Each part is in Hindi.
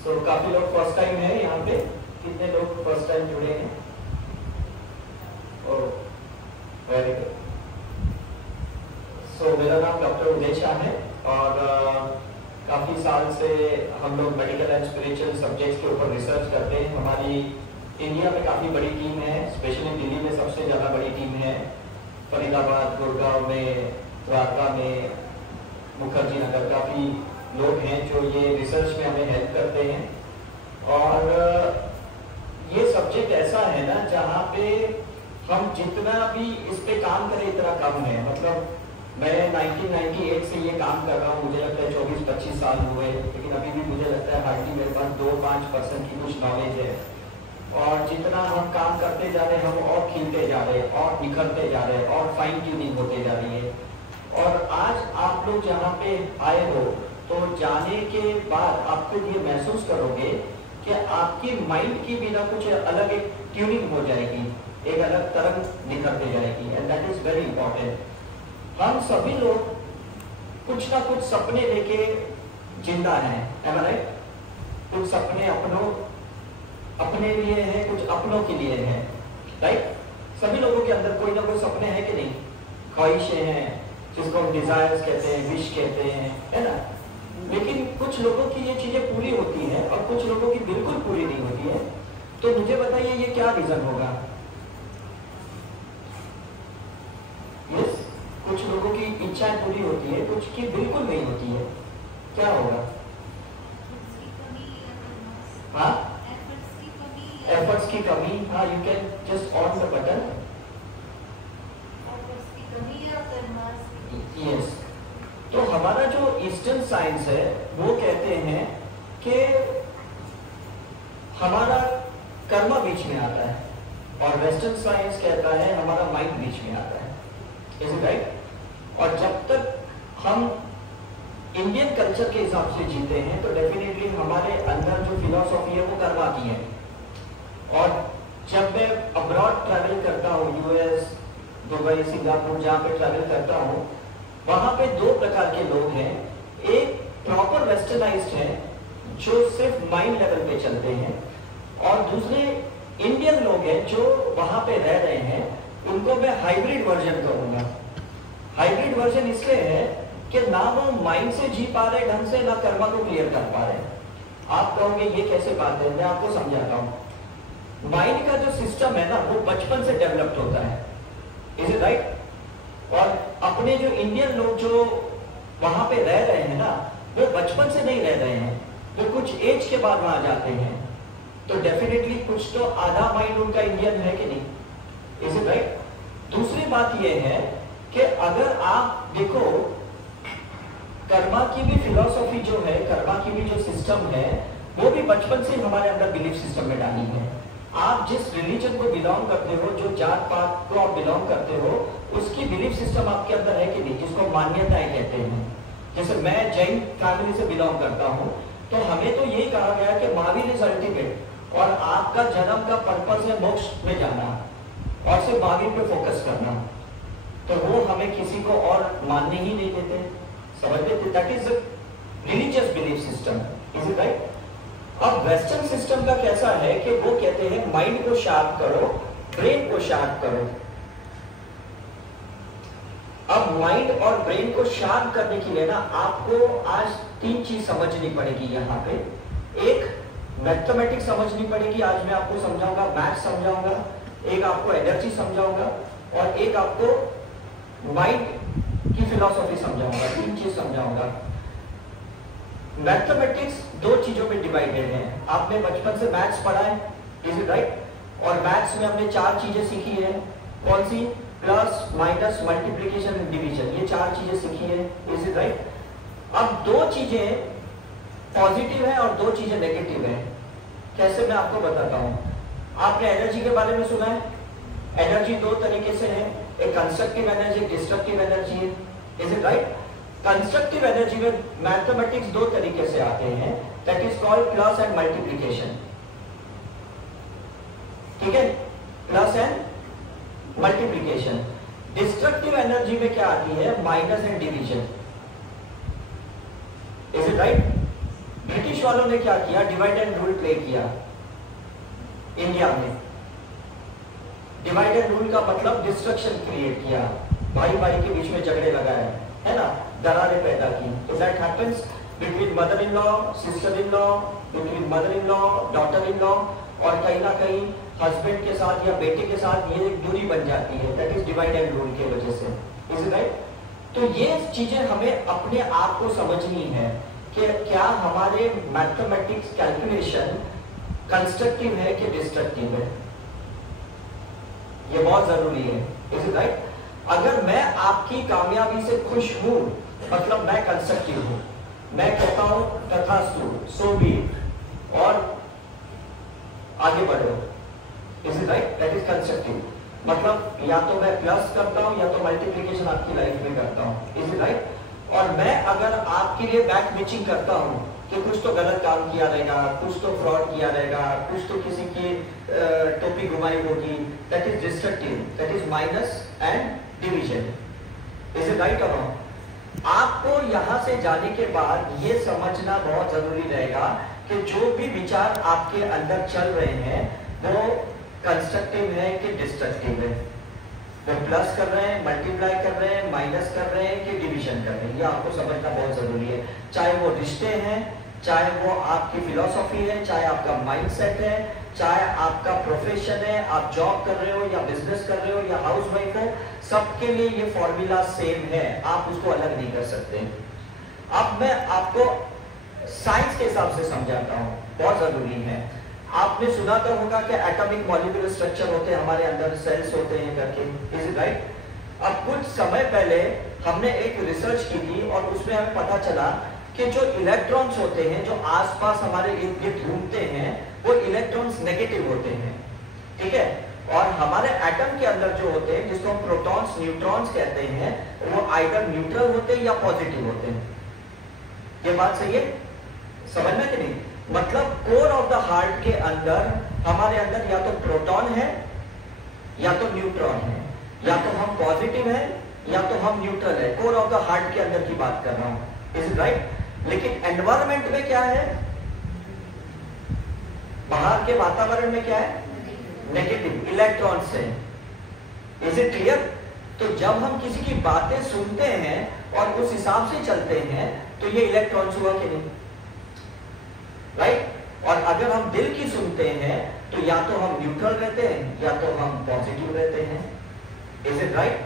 सो काफी लोग फर्स्ट टाइम है यहाँ पे, कितने लोग फर्स्ट टाइम जुड़े हैं? Oh very good. सो मेरा नाम डॉक्टर उदय शाह है और काफी साल से हम लोग मेडिकल एंड स्पिरिचुअल सब्जेक्ट्स के ऊपर रिसर्च करते हैं। हमारी इंडिया में काफी बड़ी टीम है, स्पेशली दिल्ली में सबसे ज्यादा बड़ी टीम है, फरीदाबाद, गुड़गांव में, द्वारका में, मुखर्जी नगर, काफी लोग हैं जो ये रिसर्च में हमें हेल्प करते हैं। और ये सब्जेक्ट ऐसा है ना जहाँ पे हम जितना भी इस पे काम करें इतना कम है। मतलब मैं 1998 से ये काम कर रहा हूँ, मुझे लगता है 24-25 साल हुए, लेकिन अभी भी मुझे लगता है हार्डली मेरे पास 2-5% की कुछ नॉलेज है। और जितना हम काम करते जा रहे हैं हम और खिलते जा रहे हैं और निखरते जा रहे हैं और फाइन ट्यूनिंग होते जा रही है। और आज आप लोग जहाँ पे आए हो तो जाने के बाद आप खुद ये महसूस करोगे कि आपकी माइंड की बिना कुछ अलग एक ट्यूनिंग हो जाएगी, एक अलग तरंग निखरते जाएगी, and that is very important. हम सभी लोग कुछ ना कुछ सपने लेके जिंदा हैं, है ना? राइट? कुछ सपने अपने लिए हैं, कुछ अपनों के लिए हैं, राइट? सभी लोगों के अंदर कोई ना कोई सपने हैं कि नहीं? ख्वाहिशें हैं जिसको हम डिजायर्स कहते हैं, विश कहते हैं, है ना? लेकिन कुछ लोगों की ये चीजें पूरी होती हैं और कुछ लोगों की बिल्कुल पूरी नहीं होती है। तो मुझे बताइए ये क्या रीजन होगा? यस, कुछ लोगों की इच्छाएं पूरी होती है, कुछ की बिल्कुल नहीं होती है, क्या होगा? हाँ, एफर्ट्स की कमी। हाँ, you can just on the button. Yes, तो हमारा जो ईस्टर्न साइंस है वो कहते हैं कि हमारा कर्म बीच में आता है और वेस्टर्न साइंस कहता है हमारा माइंड बीच में आता है। Is it right? और जब तक हम इंडियन कल्चर के हिसाब से जीते हैं तो डेफिनेटली हमारे अंदर जो फिलॉसफी है वो कर्मा की है। और जब मैं अब्रॉड ट्रैवल करता हूँ, यूएस, दुबई, सिंगापुर, जहाँ पे ट्रैवल करता हूँ, वहां पे दो प्रकार के लोग हैं। एक प्रॉपर वेस्टर्नाइज्ड है जो सिर्फ माइंड लेवल पे चलते हैं, और दूसरे इंडियन लोग हैं जो वहां पे रह रहे हैं, उनको मैं हाइब्रिड वर्जन कहूंगा। हाइब्रिड वर्जन इसलिए है कि ना वो माइंड से जी पा रहे ढंग से, ना कर्मा को क्लियर कर पा रहे। आप कहोगे ये कैसे बात है? मैं आपको समझाता हूँ। माइंड का जो सिस्टम है ना वो बचपन से डेवलप्ड होता है। Is it right? और अपने जो इंडियन लोग जो वहां पे रह रहे हैं ना, वो बचपन से नहीं रह रहे हैं, वो कुछ एज के बाद वहां जाते हैं। तो डेफिनेटली कुछ तो आधा माइंड उनका इंडियन है कि नहीं? Is it right? दूसरी बात यह है कि अगर आप देखो, कर्मा की भी फिलॉसफी जो है, कर्मा की भी जो सिस्टम है, वो भी बचपन से हमारे अंदर बिलीफ सिस्टम में डाली है। आप जिस रिलीजन को बिलोंग करते हो, जो जात पात को आप बिलोंग करते हो, उसकी बिलीफ सिस्टम आपके अंदर है कि नहीं, जिसको मान्यताएं कहते हैं। जैसे मैं जैन फैमिली से बिलोंग करता हूँ, तो हमें तो यही कहा गया कि महावीर इज अल्टीमेट और आपका जन्म का पर्पस है मोक्ष में जाना और सिर्फ महावीर पे फोकस करना। तो वो हमें किसी को और मानने ही नहीं देते, समझते? That is religious belief system. Is it right? अब वेस्टर्न सिस्टम का कैसा है कि वो कहते हैं माइंड को शार्प करो, ब्रेन को शार्प करो। अब माइंड और ब्रेन को शार्प करने के लिए ना आपको आज 3 चीज समझनी पड़ेगी। यहाँ पे एक मैथमेटिक्स समझनी पड़ेगी, आज मैं आपको समझाऊंगा, मैथ्स समझाऊंगा, एक आपको एनर्जी समझाऊंगा और एक आपको माइंड की फिलॉसफी समझाऊंगा। 3 चीज समझाऊंगा। मैथमेटिक्स 2 चीजों में डिवाइडेड है। आपने बचपन से मैथ्स पढ़ा है, इज इट राइट? और मैथ्स में हमने 4 चीजें सीखी है। कौन सी? Plus, minus, multiplication and division, ये 4 चीजें सीखी है। Is it right? अब 2 चीजें पॉजिटिव है और 2 चीजें नेगेटिव है। कैसे, मैं आपको बताता हूं। आपने एनर्जी के बारे में सुना है? एनर्जी 2 तरीके से है, एक कंस्ट्रक्टिव एनर्जी, डिस्ट्रक्टिव एनर्जी है। Is it right? Constructive energy में मैथमेटिक्स 2 तरीके से आते हैं, that is called plus and multiplication. ठीक है? Plus and multiplication. Destructive energy में क्या आती है? Minus and division. Is it right? British वालों ने क्या किया, डिवाइड एंड रूल प्ले किया इंडिया में। डिवाइड एंड रूल का मतलब डिस्ट्रक्शन क्रिएट किया, भाई भाई के बीच में झगड़े लगाए, है ना, दरारें पैदा की। तो that happens between mother in law, sister in law, between mother in law, daughter in law, और कहीं ना कहीं हस्बैंड के साथ या बेटे के साथ ये एक दूरी बन जाती है। That is divide and rule के वजह से। Is it right? तो ये चीजें हमें अपने आप को समझनी है कि क्या हमारे मैथमेटिक्स कैलकुलेशन कंस्ट्रक्टिव है कि डिस्ट्रक्टिव है। ये बहुत जरूरी है। Is it right? अगर मैं आपकी कामयाबी से खुश हूं मतलब मैं कंस्ट्रक्टिव हूं, मैं कहता हूं तथास्तु, सो बी, और आगे बढ़ो। Is it right? That is constructive. मतलब या तो मैं प्लस करता हूं या तो मल्टीप्लिकेशन आपकी लाइफ में करता हूं। Is it right? और मैं अगर आपके लिए बैक बिचिंग करता हूं कि कुछ तो गलत काम किया रहेगा, कुछ तो फ्रॉड किया रहेगा, कुछ तो किसी की टोपी घुमाई होगी, that is destructive, that is minus and division. Is it right और रॉन्ग? आपको यहां से जाने के बाद ये समझना बहुत जरूरी रहेगा कि जो भी विचार आपके अंदर चल रहे हैं वो कंस्ट्रक्टिव है कि डिस्ट्रक्टिव है, वो प्लस कर रहे हैं, मल्टीप्लाई कर रहे हैं, माइनस कर रहे हैं कि डिवीजन कर रहे हैं। ये आपको समझना बहुत जरूरी है। चाहे वो रिश्ते हैं, चाहे वो आपकी फिलॉसफी है, चाहे आपका माइंडसेट है, चाहे आपका प्रोफेशन है, आप जॉब कर रहे हो या बिजनेस कर रहे हो या हाउसवाइफ हो, सबके लिए ये फॉर्मूला सेम है, आप उसको अलग नहीं कर सकते। अब मैं आपको साइंस के हिसाब से समझाता हूं, बहुत जरूरी है। आपने सुना तो होगा कि एटॉमिक मॉलिक्यूलर स्ट्रक्चर होते हैं हमारे अंदर, सेल्स होते हैं करके। Is it right? अब कुछ समय पहले हमने एक रिसर्च की थी और उसमें हमें पता चला कि जो इलेक्ट्रॉन्स होते हैं जो आसपास हमारे इर्द गिर्द घूमते हैं वो इलेक्ट्रॉन्स नेगेटिव होते हैं, ठीक है। और हमारे एटम के अंदर जो होते हैं जिसको हम प्रोटॉन्स न्यूट्रॉन्स कहते हैं वो आइदर न्यूट्रल होते हैं या पॉजिटिव होते हैं। ये बात सही है? समझ में कि नहीं? मतलब कोर ऑफ द हार्ट के अंदर हमारे अंदर या तो प्रोटॉन है या तो न्यूट्रॉन है, या तो हम पॉजिटिव है या तो हम न्यूट्रल है। कोर ऑफ द हार्ट के अंदर की बात कर रहा हूं। Is it right? लेकिन एनवायरमेंट में क्या है, बाहर के वातावरण में क्या है, नेगेटिव इलेक्ट्रॉन्स है। Is it clear? तो जब हम किसी की बातें सुनते हैं और उस हिसाब से चलते हैं तो ये इलेक्ट्रॉन्स हुआ कि नहीं, राइट? और अगर हम दिल की सुनते हैं तो या तो हम न्यूट्रल रहते हैं या तो हम पॉजिटिव रहते हैं। Is it right?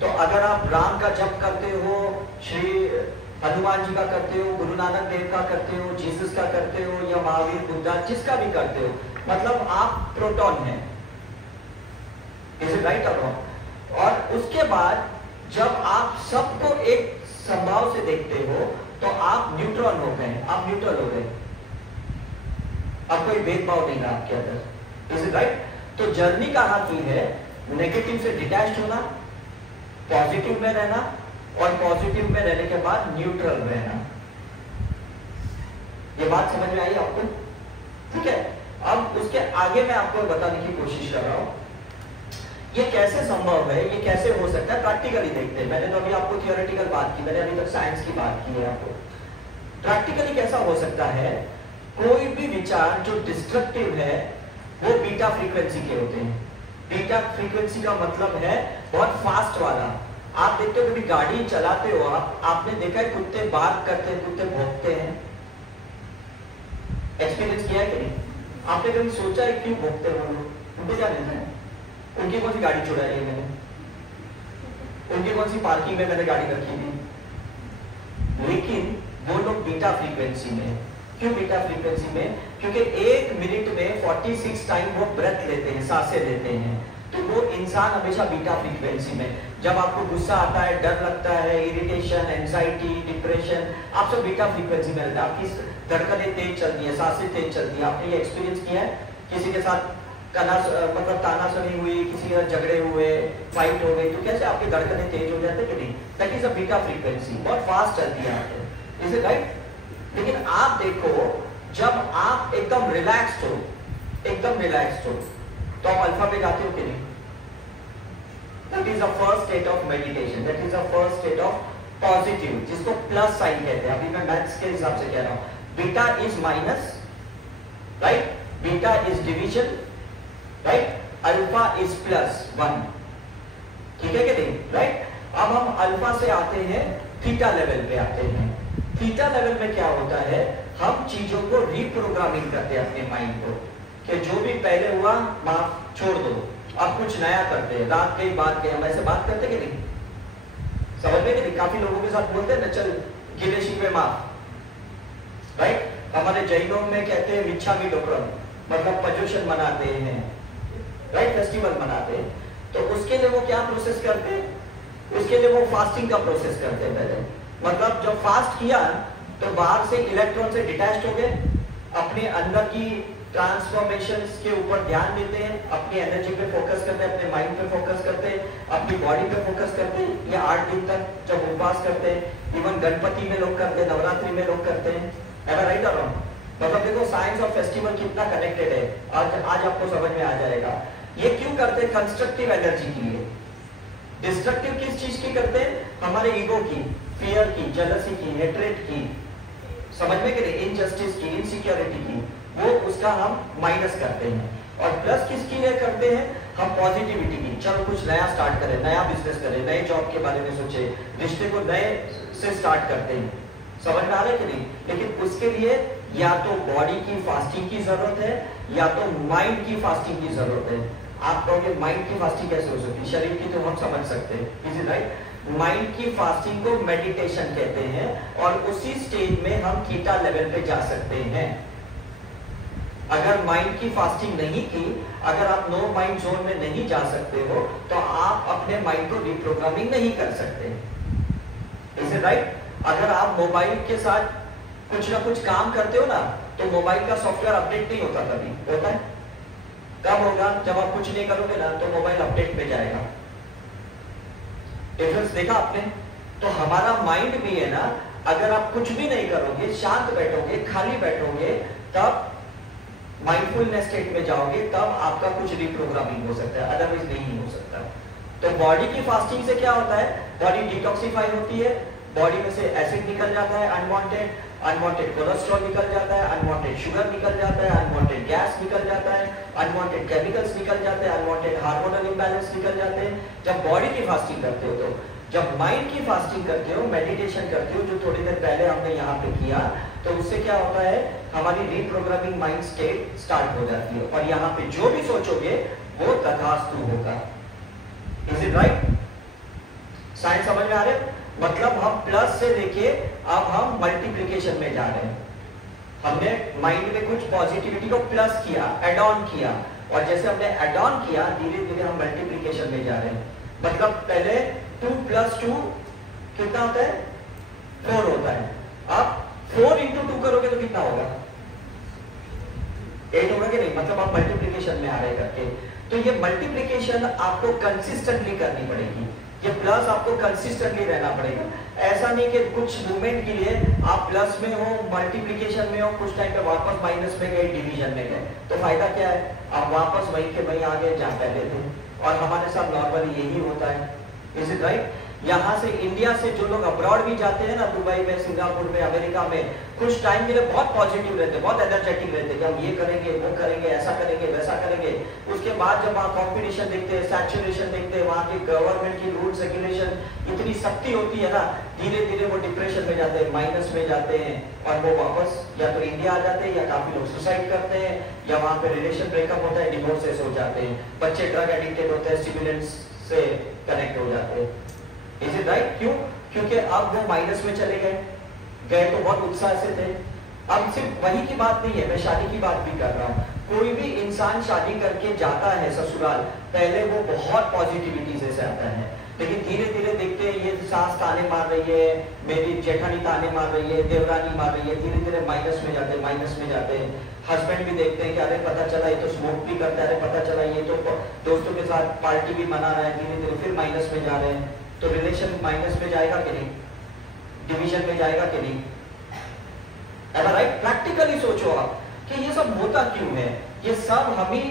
तो अगर आप राम का जप करते हो, श्री हनुमान जी का करते हो, गुरु नानक देव का करते हो, जीसस का करते हो या महावीर बुद्धा जिसका भी करते हो, मतलब आप प्रोटॉन हैं। इज इट राइट और रॉन्ग? और उसके बाद जब आप सबको एक संभाव से देखते हो तो आप न्यूट्रॉन हो गए, आप न्यूट्रल हो गए, अब कोई भेदभाव नहीं रहा आपके अंदर। Is it right? तो जर्नी का हाथ ही है नेगेटिव से डिटैच होना, पॉजिटिव में रहना और पॉजिटिव में रहने के बाद न्यूट्रल रहना। ये बात समझ में आई आपको? ठीक है। अब उसके आगे मैं आपको बताने की कोशिश कर रहा हूं ये कैसे संभव है, ये कैसे हो सकता है, प्रैक्टिकली देखते हैं। मैंने तो अभी आपको थियोरेटिकल बात की, मैंने अभी तक साइंस की बात की है। आपको प्रैक्टिकली कैसा हो सकता है, कोई भी विचार जो डिस्ट्रक्टिव है वो बीटा फ्रीक्वेंसी के होते हैं। बीटा फ्रीक्वेंसी का मतलब है बहुत फास्ट वाला। आप देखते हो कभी गाड़ी चलाते हो, आपने देखा है कुत्ते बार्क करते हैं, कुत्ते भौंकते हैं, एक्सपीरियंस किया है कि नहीं? आपने कभी सोचा है क्यों भौंकते हैं वो लोग? उनको क्या रहता है? उनकी कौन सी गाड़ी चुराई है मैंने, उनकी कौन सी पार्किंग में मैंने गाड़ी रखी थी? लेकिन वो लोग बीटा फ्रीक्वेंसी में। क्यों बीटा फ्रीक्वेंसी में? क्योंकि एक मिनट में 46 टाइम वो ब्रेथ लेते हैं, सांसें लेते हैं। तो वो इंसान हमेशा बीटा फ्रीक्वेंसी में। जब आपको गुस्सा आता है, डर लगता है, इरिटेशन, एंजाइटी, डिप्रेशन, आप सब बीटा फ्रीक्वेंसी में रहते हैं। आपकी धड़कनें तेज चलती है, सांसें तेज चलती है। आपने ये एक्सपीरियंस किया है? किसी के साथ मतलब तानाशाही हुई, किसी के साथ झगड़े हुए, फाइट हो गई, तो कैसे आपकी धड़कनें तेज हो जाते कि नहीं? That is a beta frequency, बहुत फास्ट चलती है आपको। Is it right? लेकिन आप देखो जब आप एकदम रिलैक्स्ड हो, एकदम रिलैक्स्ड हो, तो आप अल्फा पे जाते हो कि नहीं? That is the first state of meditation, that is the first state of positive, जिसको प्लस साइन कहते हैं। अभी मैं मैथ्स के हिसाब से कह रहा हूं। Beta is minus, right, beta is division, right, alpha is plus 1, ठीक है कि नहीं, राइट। अब हम अल्फा से आते हैं थीटा लेवल पे आते हैं। थीटा लेवल में क्या होता है, हम चीजों को रीप्रोग्रामिंग करते हैं अपने माइंड को, कि जो भी पहले हुआ माफ छोड़ दो, अब कुछ नया करते हैं। रात के बाद के हम ऐसे बात करते कि नहीं, समझ में कि नहीं, काफी लोगों के साथ बोलते हैं ना, चल गिले शिकवे माफ, राइट। हमारे जैनों में कहते हैं मिच्छामी डोक्रम, मतलब पर्युषण मनाते हैं, राइट, फेस्टिवल मनाते हैं। तो उसके लिए वो क्या प्रोसेस करते हैं, उसके लिए वो फास्टिंग का प्रोसेस करते हैं पहले। मतलब जब फास्ट किया तो बाहर से इलेक्ट्रॉन से डिटैच हो गए, अपने अंदर की ट्रांसफॉर्मेशंस के ऊपर ध्यान देते हैं, अपनी एनर्जी पे फोकस करते हैं, अपने माइंड पे फोकस करते हैं, अपनी बॉडी पे फोकस करते हैं। ये 8 दिन तक जब उपवास करते हैं, इवन गणपति में लोग करते हैं, नवरात्रि में लोग करते हैं, एम आई राइट और रॉन्ग? मतलब देखो साइंस और फेस्टिवल कितना कनेक्टेड है, आज आपको समझ में आ जाएगा। ये क्यों करते हैं? कंस्ट्रक्टिव एनर्जी के लिए। डिस्ट्रक्टिव किस चीज की करते हैं? हमारे ईगो की, फियर की, जेलसी की, हेट्रेट की, समझ में कि नहीं, इनजस्टिस की, इनसिक्योरिटी की, वो उसका हम माइनस करते हैं। और प्लस किसकी लिए करते हैं? हम पॉजिटिविटी की, चलो कुछ नया स्टार्ट करें, नया बिजनेस करें, नए जॉब के बारे में सोचे, रिश्ते को नए से स्टार्ट करते हैं। समझ में आ रहा है कि नहीं? लेकिन उसके लिए या तो बॉडी की फास्टिंग की जरूरत है या तो माइंड की फास्टिंग की जरूरत है। आप कहोगे माइंड की फास्टिंग कैसे हो सकती है? शरीर की तो हम समझ सकते हैं, इज इट राइट? माइंड की फास्टिंग को मेडिटेशन कहते हैं, और उसी स्टेज में हम थीटा लेवल पे जा सकते हैं। अगर माइंड की फास्टिंग नहीं की, अगर आप नो माइंड जोन में नहीं जा सकते हो, तो आप अपने माइंड को रिप्रोग्रामिंग नहीं कर सकते, इज इट राइट? अगर आप मोबाइल के साथ कुछ ना कुछ काम करते हो ना, तो मोबाइल का सॉफ्टवेयर अपडेट नहीं होता, कभी होता है? कब होगा? जब आप कुछ नहीं करोगे ना, तो मोबाइल अपडेट में जाएगा। डिफरेंस देखा आपने? तो हमारा माइंड भी है ना, अगर आप कुछ भी नहीं करोगे, शांत बैठोगे, खाली बैठोगे, तब माइंडफुलनेस स्टेट में जाओगे, तब आपका कुछ रिप्रोग्रामिंग हो सकता है, अदरवाइज नहीं हो सकता। तो बॉडी की फास्टिंग से क्या होता है? बॉडी डिटॉक्सिफाई होती है, बॉडी में से एसिड निकल जाता है अनवांटेड कोलेस्ट्रॉल निकल जाता है, अनवांटेड शुगर निकल जाता है, अनवांटेड गैस निकल जाता है, अनवांटेड केमिकल्स निकल जाते हैं, अनवांटेड हार्मोनल इंबैलेंस निकल जाते हैं, जब बॉडी की फास्टिंग करते हो। तो जब माइंड की फास्टिंग करते हो, मेडिटेशन करते हो, जो थोड़ी देर पहले हमने यहाँ पे किया, तो उससे क्या होता है? हमारी रीप्रोग्रामिंग माइंड स्टेट स्टार्ट हो जाती है, और यहाँ पे जो भी सोचोगे वो तथास्तु होगा। Is it right? साइंस समझ में आ रहे हैं? मतलब हम प्लस से लेके अब हम मल्टीप्लिकेशन में जा रहे हैं। हमने माइंड में कुछ पॉजिटिविटी को प्लस किया, एड ऑन किया, और जैसे हमने एड ऑन किया, धीरे धीरे हम मल्टीप्लिकेशन में जा रहे हैं। मतलब पहले 2 + 2 कितना होता है? 4 होता है। अब 4 × 2 करोगे तो कितना होगा? 8 होगा कि नहीं? मतलब आप मल्टीप्लिकेशन में आ रहे करके। तो ये मल्टीप्लिकेशन आपको कंसिस्टेंटली करनी पड़ेगी, ये प्लस आपको कंसिस्टेंटली रहना पड़ेगा। ऐसा नहीं कि कुछ मूवमेंट के लिए आप प्लस में हो, मल्टीप्लिकेशन में हो, कुछ टाइम पे वापस माइनस में गए, डिवीजन में गए, तो फायदा क्या है? आप वापस वहीं के वहीं आ गए जहां पहले थे। और हमारे साथ नॉर्मली यही होता है, इज इट राइट? यहाँ से इंडिया से जो लोग अब्रॉड भी जाते हैं ना, दुबई में, सिंगापुर में, अमेरिका में, कुछ टाइम के लिए बहुत पॉजिटिव रहते, बहुत एनर्जेटिक रहते कि हम ये करेंगे, वो करेंगे, ऐसा करेंगे, वैसा करेंगे। उसके बाद जब वहाँ कॉम्पिटिशन देखते हैं, सैचुरेशन देखते हैं, वहाँ के गवर्नमेंट की रूल्स रेगुलेशन इतनी सख्ती होती है ना, धीरे धीरे वो डिप्रेशन में जाते हैं, माइनस में जाते हैं, और वो वापस या तो इंडिया आ जाते हैं, या काफी लोग सुसाइड करते हैं, या वहाँ पे रिलेशन ब्रेकअप होता है, डिवोर्सेस हो जाते हैं, बच्चे ड्रग एडिक्टेड होते हैं, स्टिमुलेंट्स से कनेक्ट हो जाते हैं। Is it right? क्यों? क्योंकि अब वो माइनस में चले गए तो बहुत उत्साह से थे। अब सिर्फ वही की बात नहीं है, मैं शादी की बात भी कर रहा हूँ। कोई भी इंसान शादी करके जाता है ससुराल, पहले वो बहुत पॉजिटिविटी से आता है, लेकिन धीरे धीरे देखते हैं ये सास ताने मार रही है, मेरी जेठानी ताने मार रही है, देवरानी मार रही है, धीरे धीरे माइनस में जाते हैं। हस्बैंड भी देखते हैं कि अरे पता चला ये तो स्मोक भी करता है, अरे पता चला ये तो दोस्तों के साथ पार्टी भी मना रहा है, धीरे धीरे फिर माइनस में जा रहे हैं। तो रिलेशन माइनस में जाएगा कि नहीं? डिवीजन में जाएगा कि नहीं? राइट? प्रैक्टिकली सोचो आप कि ये सब होता क्यों है? ये सब हम ही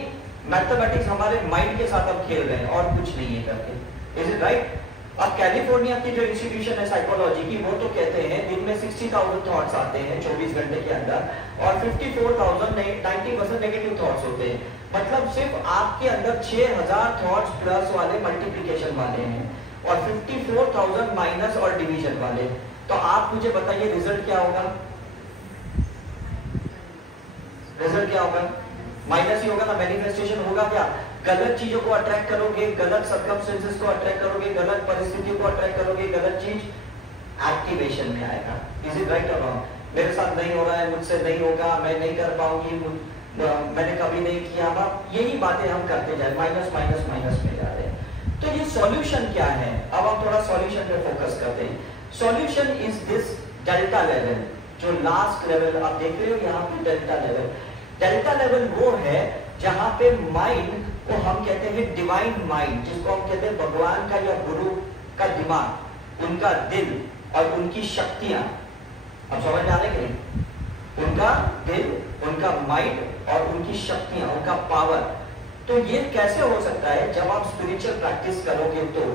मैथमेटिक्स, हमारे माइंड के साथ हम खेल रहे हैं और कुछ नहीं है करके। Is it right? अब कैलिफोर्निया की जो इंस्टीट्यूशन है साइकोलॉजी की, वो तो कहते हैं दिन में 60,000 थॉट्स आते हैं 24 घंटे के अंदर, और 54,000 90% नेगेटिव थॉट्स होते हैं। मतलब सिर्फ आपके अंदर 6,000 थॉट्स प्लस वाले मल्टीप्लिकेशन वाले हैं और 54,000 माइनस और डिवीजन वाले। तो आप मुझे बताइए रिजल्ट क्या होगा? रिजल्ट क्या होगा? माइनस ही होगा ना। मैनिफेस्टेशन होगा क्या? गलत चीजों को अट्रैक्ट करोगे, गलत सर्कमस्टेंसेस को अट्रैक्ट करोगे, गलत परिस्थितियों को अट्रैक्ट करोगे, गलत चीज एक्टिवेशन में आएगा। इज इट राइट और रॉन्ग? मेरे साथ नहीं हो रहा है, मुझसे नहीं होगा, मैं नहीं कर पाऊंगी, मैंने कभी नहीं किया, यही बातें हम करते जाए, माइनस माइनस माइनस में जा रहे हैं। तो ये सॉल्यूशन क्या है? अब हम थोड़ा सॉल्यूशन पे फोकस करते हैं। Solution is this delta level, जो लास्ट लेवल आप देख रहे हो यहाँ पे डेल्टा लेवल। डेल्टा लेवल वो है जहां पे माइंड को हम कहते हैं डिवाइन माइंड, जिसको हम कहते हैं भगवान का या गुरु का दिमाग, उनका दिल और उनकी शक्तियां। अब समझ में आ रहे कि उनका दिल, उनका माइंड और उनकी शक्तियां, उनका पावर। तो ये कैसे हो सकता है? जब आप स्पिरिचुअल प्रैक्टिस करोगे तो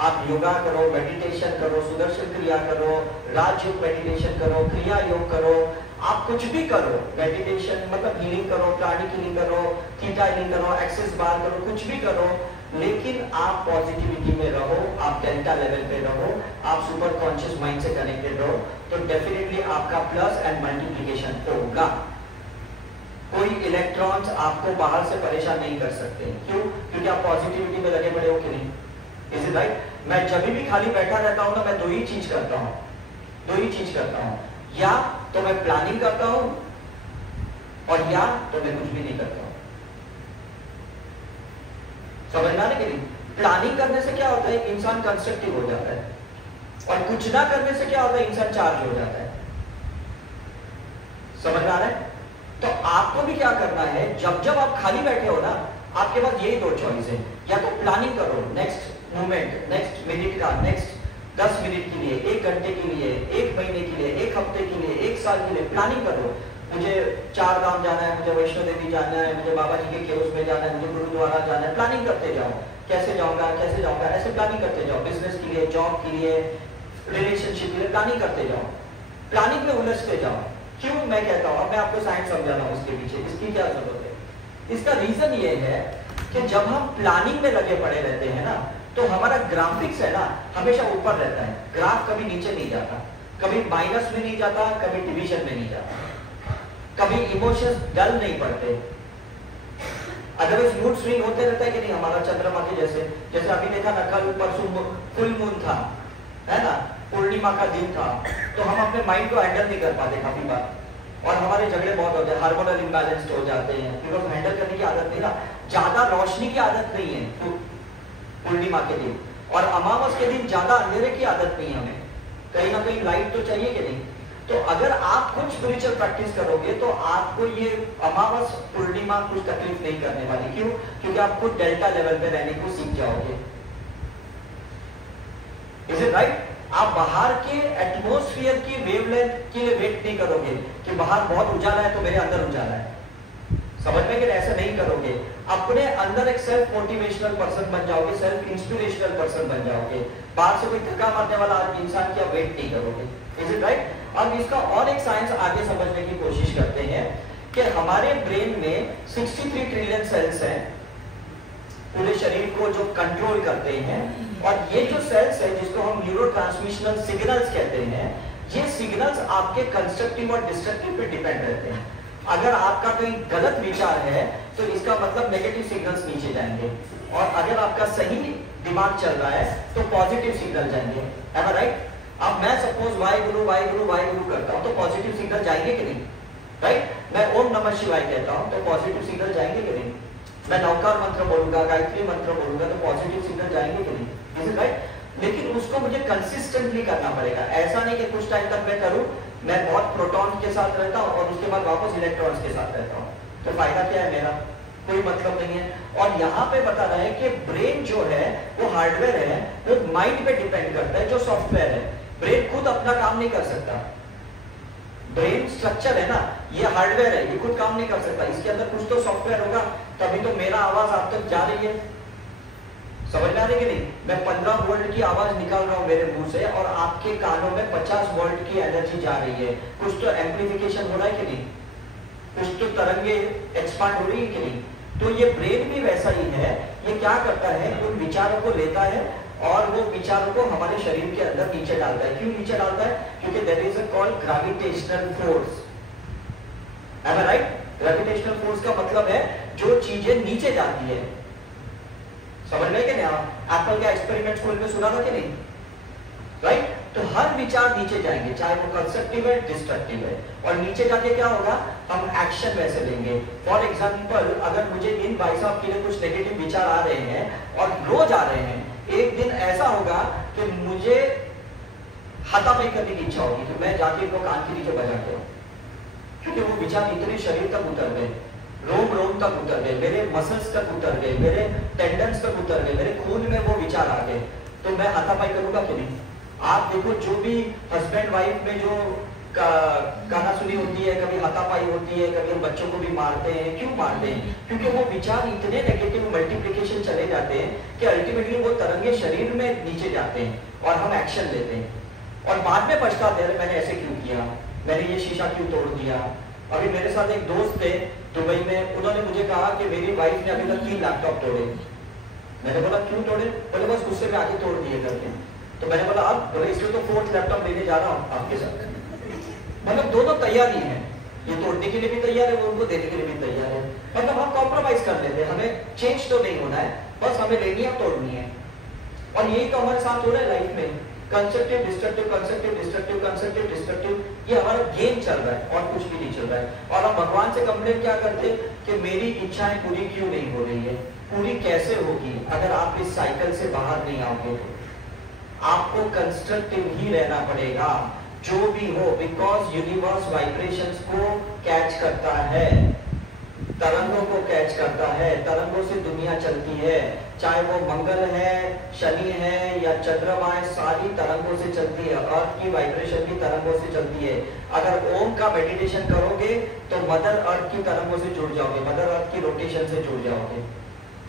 आप योगा करो, मेडिटेशन करो, सुदर्शन क्रिया करो, राजयोग मेडिटेशन करो, क्रिया योग करो, आप कुछ भी करो, मेडिटेशन मतलब हीलिंग करो, प्राणिक हीलिंग करो, थीटा हीलिंग करो, एक्सेस बार करो, कुछ भी करो, लेकिन आप पॉजिटिविटी में रहो, आप डेल्टा लेवल पे रहो, आप सुपर कॉन्शियस माइंड से कनेक्टेड रहो, तो डेफिनेटली आपका प्लस एंड मल्टीप्लिकेशन होगा। कोई इलेक्ट्रॉन्स आपको बाहर से परेशान नहीं कर सकते। क्यों? क्योंकि आप पॉजिटिविटी में लगे पड़े हो कि नहीं। Is it right? मैं जब भी खाली बैठा रहता हूं ना, मैं दो ही चीज करता हूं, या तो मैं प्लानिंग करता हूं और या तो मैं कुछ भी नहीं करता हूं। समझना नहीं कि नहीं? प्लानिंग करने से क्या होता है? इंसान कंस्ट्रक्टिव हो जाता है, और कुछ ना करने से क्या होता है? इंसान चार्ज हो जाता है। समझ आ रहा है? तो आपको भी क्या करना है, जब जब आप खाली बैठे हो ना, आपके पास यही दो चॉइस है। या तो प्लानिंग करो, नेक्स्ट मोमेंट, नेक्स्ट मिनट का, नेक्स्ट 10 मिनट के लिए, 1 घंटे के लिए, 1 महीने के लिए, 1 हफ्ते के लिए, 1 साल के लिए प्लानिंग करो। मुझे 4 धाम जाना है, मुझे वैष्णो देवी जाना है, मुझे बाबा जी के केव्स में जाना है, मुझे गुरुद्वारा जाना है। प्लानिंग करते जाओ, कैसे जाऊंगा, ऐसे प्लानिंग करते जाओ। बिजनेस के लिए, जॉब के लिए, रिलेशनशिप के लिए प्लानिंग करते जाओ, प्लानिंग में उलझते जाओ। क्यों मैं कहता हूं? अब मैं आपको साइंस समझा रहा हूं इसके पीछे, इसकी क्या जरूरत है। इसका रीजन ये है कि जब हम प्लानिंग में लगे पड़े रहते हैं ना, तो हमारा ग्राफिक्स है ना हमेशा ऊपर रहता है, ग्राफ कभी नीचे नहीं जाता, कभी माइनस में नहीं जाता, कभी डिवीजन में नहीं जाता, कभी इमोशंस डल नहीं पड़ते। अदरवाइज मूड स्विंग होते रहता है कि नहीं हमारा चंद्रमा के जैसे। जैसे अभी देखा ना, कल परसों फुल मून था, है ना, पूर्णिमा का दिन था, तो हम अपने माइंड को हैंडल नहीं कर पाते काफी बार, और हमारे झगड़े बहुत होते हैं, हार्मोनल इम्बैलेंस्ड हो जाते हैं, बिकॉज हैंडल करने की आदत नहीं ना, ज्यादा रोशनी की आदत नहीं है पूर्णिमा के दिन, और अमावस के दिन ज्यादा अंधेरे की आदत नहीं है हमें, कहीं ना कहीं लाइट तो चाहिए कि नहीं। तो अगर आप कुछ स्पिरिचुअल प्रैक्टिस करोगे तो आपको ये अमावस पूर्णिमा कुछ तकलीफ नहीं करने वाली। क्यों? क्योंकि आप खुद डेल्टा लेवल पे रहने को सीख जाओगे। Is it right? आप बाहर के एटमॉस्फेयर की वेवलेंथ के लिए वेट नहीं करोगे कि बाहर बहुत उजाला है तो मेरे अंदर उजाला है। समझ में कि ऐसा नहीं करोगे। अपने अंदर एक सेल्फ मोटिवेशनल पर्सन बन जाओगे, सेल्फ इंस्पिरेशनल पर्सन बन जाओगे। बाहर से कोई धक्का मारने वाला इंसान की आप वेट नहीं करोगे। Is it right? अब इसका और एक साइंस आगे समझने की कोशिश करते हैं कि हमारे ब्रेन में 63 ट्रिलियन सेल्स हैं, पूरे शरीर को जो कंट्रोल करते हैं, और ये जो सेल्स है जिसको हम न्यूरोट्रांसमिशनल सिग्नल्स कहते हैं, ये सिग्नल्स आपके कंस्ट्रक्टिव और डिस्ट्रक्टिव पे डिपेंड रहते हैं। अगर आपका कोई गलत विचार है तो इसका मतलब नेगेटिव सिग्नल्स नीचे जाएंगे, और अगर आपका सही दिमाग चल रहा है तो पॉजिटिव सिग्नल जाएंगे। M I right? अब मैं सपोज वाहिगुरु वाहिगुरु वाहिगुरु करता हूं तो पॉजिटिव सिग्नल जाएंगे कि नहीं? राइट? मैं ओम नमः शिवाय कहता हूं तो पॉजिटिव सिग्नल जाएंगे कि नहीं? मैं नवकार मंत्र बोलूंगा, गायत्री मंत्र बोलूंगा तो पॉजिटिव सिग्नल जाएंगे कि नहीं? Is it right? लेकिन उसको मुझे कंसिस्टेंटली करना पड़ेगा। ऐसा नहीं कि कुछ टाइम तक मैं करूं, मैं बहुत प्रोटॉन के साथ रहता हूं और उसके बाद वापस इलेक्ट्रॉन्स के साथ रहता हूं, तो फायदा क्या है मेरा? कोई मतलब नहीं है। और यहाँ पे बता रहा है कि ब्रेन जो है वो हार्डवेयर है, वो माइंड पे डिपेंड करता है जो सॉफ्टवेयर है। ब्रेन खुद अपना काम नहीं कर सकता। ब्रेन स्ट्रक्चर है ना, ये हार्डवेयर है, ये खुद काम नहीं कर सकता, इसके अंदर कुछ तो सॉफ्टवेयर होगा, तभी तो मेरा आवाज आप तक जा रही है। समझ में आ रही कि नहीं? मैं 15 वोल्ट की आवाज निकाल रहा हूं मेरे मुंह से और आपके कानों में 50 वोल्ट की एनर्जी जा रही है। कुछ तो एम्प्लीफिकेशन हो रहा है कि नहीं? कुछ तो तरंगे एक्सपांड हो रही है कि नहीं? तो ये ब्रेन भी वैसा ही है। ये क्या करता है, उन विचारों को लेता है और वो विचारों को हमारे शरीर के अंदर नीचे डालता है। क्यों नीचे डालता है? क्योंकि there is a called gravitational force. Am I right? Gravitational force का मतलब है जो चीजें नीचे जाती है। समझ में कि नहीं? एप्पल का एक्सपेरिमेंट स्कूल में सुना था कि नहीं? राइट? तो हर विचार नीचे जाएंगे, चाहे वो कंस्ट्रक्टिव है, डिस्ट्रक्टिव है, और नीचे जाके क्या होगा, हम एक्शन वैसे लेंगे। फॉर एग्जांपल, अगर मुझे इन भाई साहब के लिए कुछ नेगेटिव विचार आ रहे हैं और रोज आ रहे हैं, एक दिन ऐसा होगा कि मुझे हाथापाई करने की इच्छा होगी, तो मैं जाके इनको कान के नीचे बजा के, क्योंकि वो विचार इतने शरीर तक उतर गए, रोम रोम तक उतर गए, मेरे मसल्स तक उतर गए, मेरे टेंडन्स तक उतर गए, मेरे खून में वो विचार आ गए, तो मैं हाथापाई करूंगा कि नहीं? आप देखो, जो भी हस्बैंड वाइफ में जो गाना सुनी होती है, कभी हाथापाई होती है, कभी हम बच्चों को भी मारते हैं। क्यों मारते हैं? क्योंकि वो विचार इतने नेगेटिव मल्टीप्लिकेशन चले जाते हैं कि अल्टीमेटली वो तरंगे शरीर में नीचे जाते हैं और हम एक्शन लेते हैं और बाद में पछताते हैं, मैंने ऐसे क्यों किया, मैंने ये शीशा क्यों तोड़ दिया। अभी मेरे साथ एक दोस्त थे दुबई में, उन्होंने मुझे कहा कि मेरी वाइफ ने अभी तक 3 लैपटॉप तोड़े। मैंने बोला क्यों तोड़े? बोले बस गुस्से में आके तोड़ दिए करके। तो मैंने बोला अब? बोले इसलिए तो 4th लैपटॉप लेने जा रहा हूँ आपके साथ। मतलब दोनों तैयारी है, ये तोड़ने के लिए भी तैयार है, वो उनको देने के लिए भी तैयार है। मतलब हम कॉम्प्रोमाइज कर लेते हैं, हमें चेंज तो नहीं होना है, बस हमें लेनी है, तोड़नी है। और यही तो हमारे साथ हो रहा है लाइफ में, constructive destructive, constructive destructive, constructive destructive, ये हमारा गेम चल रहा है और कुछ भी नहीं चल रहा है। और हम भगवान से कंप्लेन क्या करते हैं कि मेरी इच्छाएं पूरी क्यों नहीं हो रही है? पूरी कैसे होगी अगर आप इस साइकिल से बाहर नहीं आओगे? तो आपको कंस्ट्रक्टिव ही रहना पड़ेगा, जो भी हो, बिकॉज यूनिवर्स वाइब्रेशंस को कैच करता है, तरंगों को कैच करता है, तरंगों से दुनिया चलती है, चाहे वो मंगल है, शनि है या चंद्रमा है, सारी तरंगों से चलती है। अर्थ की वाइब्रेशन भी तरंगों से चलती है। अगर ओम का मेडिटेशन करोगे तो मदर अर्थ की तरंगों से जुड़ जाओगे, मदर अर्थ की रोटेशन से जुड़ जाओगे।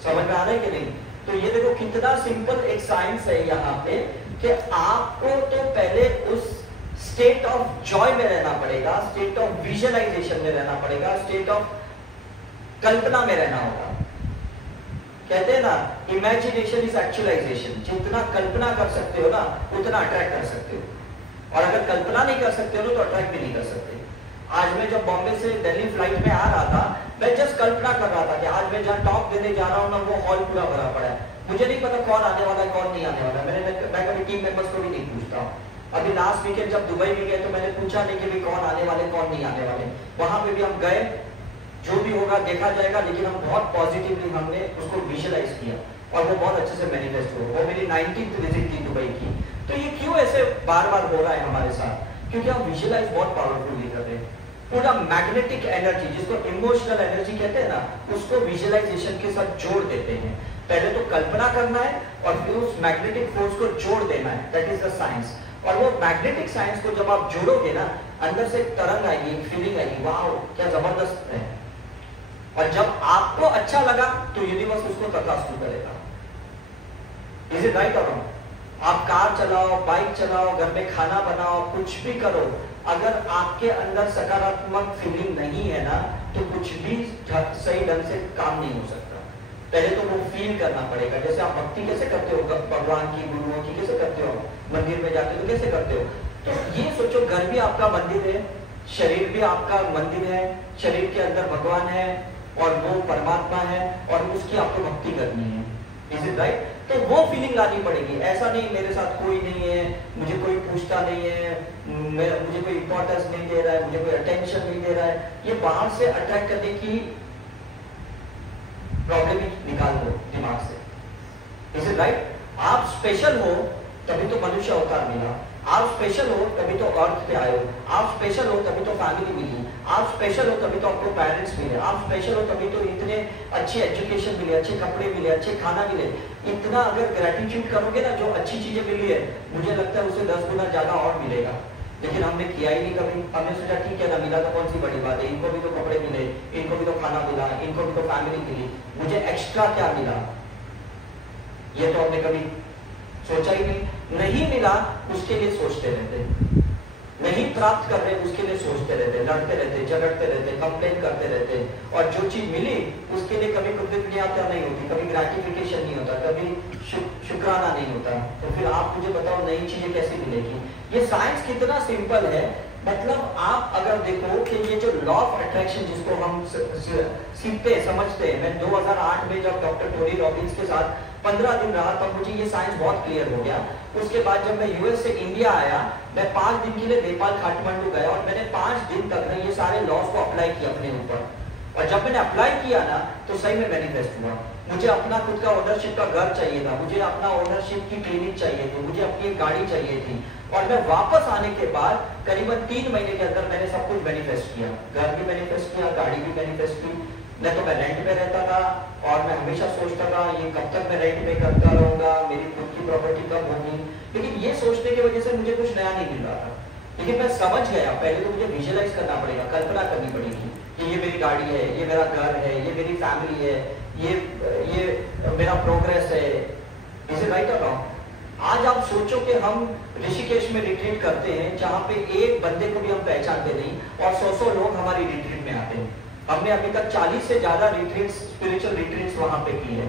समझ में आ रहा है कि नहीं? तो ये देखो कितना सिंपल एक साइंस है यहाँ पे कि आपको तो पहले उस स्टेट ऑफ जॉय में रहना पड़ेगा, स्टेट ऑफ विजुअलाइजेशन में रहना पड़ेगा, स्टेट ऑफ कल्पना में रहना होगा। कहते हैं ना, इमेजिनेशन इज एक्चुअलाइजेशन। जितना कल्पना कर सकते हो ना, उतना अट्रैक्ट कर सकते हो, और अगर कल्पना नहीं कर सकते हो तो अट्रैक्ट भी नहीं कर सकते। आज मैं जब बॉम्बे से दिल्ली फ्लाइट में आ रहा था, मैं जस्ट कल्पना कर रहा था कि आज मैं जहाँ टॉक देने जा रहा हूँ ना, वो हॉल पूरा भरा पड़ा है। मुझे नहीं पता कौन आने वाला है, कौन नहीं आने वाला है। मैं कभी टीम मेंबर्स को भी नहीं पूछता हूँ। अभी लास्ट वीकेंड जब दुबई में गए तो मैंने पूछा नहीं कि भी कौन आने वाले, कौन नहीं आने वाले। वहां पे भी हम गए, जो भी होगा देखा जाएगा, लेकिन हम बहुत पॉजिटिवली हमने उसको विजुअलाइज किया और वो बहुत अच्छे से मैनिफेस्ट हुआ। वो मेरी 19th विजिट थी दुबई की। तो ये क्यों ऐसे बार बार हो रहा है हमारे साथ? क्योंकि हम विजुअलाइज बहुत पावरफुली कर रहे हैं। पूरा मैग्नेटिक एनर्जी, जिसको इमोशनल एनर्जी कहते हैं ना, उसको विजुअलाइजेशन के साथ जोड़ देते हैं। पहले तो कल्पना करना है और फिर उस मैग्नेटिक फोर्स को जोड़ देना है, दैट इज द साइंस। और वो मैग्नेटिक साइंस को जब आप जोड़ोगे ना, अंदर से एक तरंग आएगी, एक फीलिंग आएगी, वाह क्या जबरदस्त है। और जब आपको अच्छा लगा तो यूनिवर्स उसको तथास्तु करेगा। इज इट राइट और रॉन्ग? आप कार चलाओ, बाइक चलाओ, घर में खाना बनाओ, कुछ भी करो, अगर आपके अंदर सकारात्मक फीलिंग नहीं है ना, तो कुछ भी सही ढंग से काम नहीं हो सकता। पहले तो वो फील करना पड़ेगा। जैसे आप भक्ति कैसे करते हो, भगवान की, गुरुओं की कैसे करते हो, मंदिर में जाते हो कैसे करते हो? तो ये सोचो, घर भी आपका मंदिर है, शरीर भी आपका मंदिर है, शरीर के अंदर भगवान है और वो परमात्मा है और उसकी आपको भक्ति करनी है। Is it right? तो वो फीलिंग लानी पड़ेगी। ऐसा नहीं मेरे साथ कोई नहीं है, मुझे कोई पूछता नहीं है, मुझे कोई इंपॉर्टेंस नहीं दे रहा है, मुझे कोई अटेंशन नहीं दे रहा है, ये बाहर से अट्रैक्ट करने की प्रॉब्लम ही निकाल दो दिमाग से। Is it right? आप स्पेशल हो तभी तो मनुष्य अवतार मिला, आप स्पेशल हो तभी तो अर्थ पे आए हो, आप स्पेशल हो तभी तो फैमिली मिली, आप स्पेशल हो तभी तो आपको पेरेंट्स मिले, आप स्पेशल हो तभी तो इतने अच्छी एजुकेशन मिले, अच्छे कपड़े मिले, अच्छे खाना मिले। इतना अगर ग्रेटिट्यूड करोगे ना, जो अच्छी चीजें मिली है, मुझे लगता है उसे 10 गुना ज्यादा और मिलेगा। लेकिन हमने किया ही नहीं कभी। हमने सोचा ठीक है ना, मिला तो कौन सी बड़ी बात है, इनको भी तो कपड़े मिले, इनको भी तो खाना मिला, इनको भी तो फैमिली मिली, मुझे एक्स्ट्रा क्या मिला? ये तो हमने कभी सोचा ही नहीं मिला उसके लिए सोचते रहते, नहीं प्राप्त कर रहे उसके लिए सोचते रहते, लड़ते रहते, झगड़ते रहते, कंप्लेन करते रहते, और जो चीज मिली उसके लिए कभी कृतज्ञता नहीं होती, कभी ग्रेटिफिकेशन नहीं होता, कभी शुक्राना नहीं होता। तो फिर आप मुझे बताओ नई चीजें कैसी मिलेगी? ये साइंस कितना सिंपल है। मतलब आप अगर देखो कि ये जो लॉ ऑफ अट्रैक्शन जिसको हम सीखते हैं, समझते हैं, मैं 2008 में जब डॉक्टर टोनी रॉबिन्स के साथ 15 दिन रहा तब मुझे ये साइंस बहुत क्लियर हो गया। उसके बाद जब मैं यूएस से इंडिया आया, मैं 5 दिन के लिए नेपाल काठमांडू गया और मैंने 5 दिन तक ना ये सारे लॉज को अप्लाई किया अपने ऊपर, और जब मैंने अप्लाई किया ना तो सही में मैनिफेस्ट हुआ। मुझे अपना खुद का ओनरशिप का घर चाहिए था, मुझे अपना ओनरशिप की क्लिनिक चाहिए थी, मुझे अपनी एक गाड़ी चाहिए थी, और मैं वापस आने के बाद करीबन 3 महीने के अंदर मैंने सब कुछ मैनिफेस्ट किया। घर भी मैनिफेस्ट किया, गाड़ी भी मैनिफेस्ट की। नहीं तो मैं रेंट में रहता था और मैं हमेशा सोचता था ये कब तक मैं रेंट में करता रहूंगा, मेरी खुद की प्रॉपर्टी कब होगी। लेकिन ये सोचने की वजह से मुझे कुछ नया नहीं मिल रहा था। लेकिन मैं समझ गया, पहले तो मुझे विजुअलाइज करना पड़ेगा, कल्पना करनी पड़ेगी कि ये मेरी गाड़ी है, ये मेरा घर है, ये मेरी फैमिली है, ये मेरा प्रोग्रेस है। इसे राइट और रॉन्ग? आज आप सोचो कि हम ऋषिकेश में रिट्रीट करते हैं जहां पे एक बंदे को भी हम पहचानते नहीं और 100 लोग हमारी रिट्रीट में आते हैं। हमने अभी तक 40 से ज्यादा रिट्रीट्स, स्पिरिचुअल रिट्रीट्स वहां पे की है।